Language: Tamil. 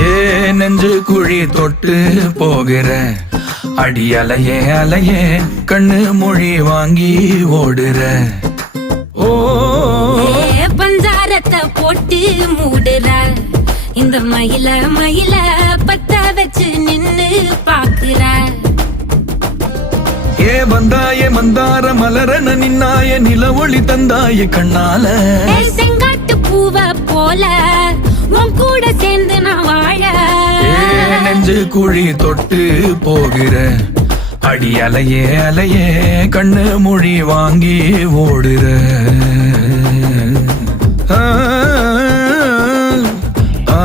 ஏ நெஞ்சு குழி தொட்டு போகிற அடி அலையே அலையே கண்ணு மொழி வாங்கி ஓடுற. ஓ பஞ்சாரத்தை போட்டு மூடுற இந்த மயில மயில பத்த வச்சு நின்னு பாக்குற. ஏ வந்தாய மந்தார மலரன நின்னாய நில ஒளி தந்தாய கண்ணால. செங்காட்டு பூவ போல உன் கூட சேர்ந்து நான் வாழ. நெஞ்சு குழி தொட்டு போகிற அடி அலையே அலையே கண்ணு மொழி வாங்கி ஓடுற. ஆ ஆ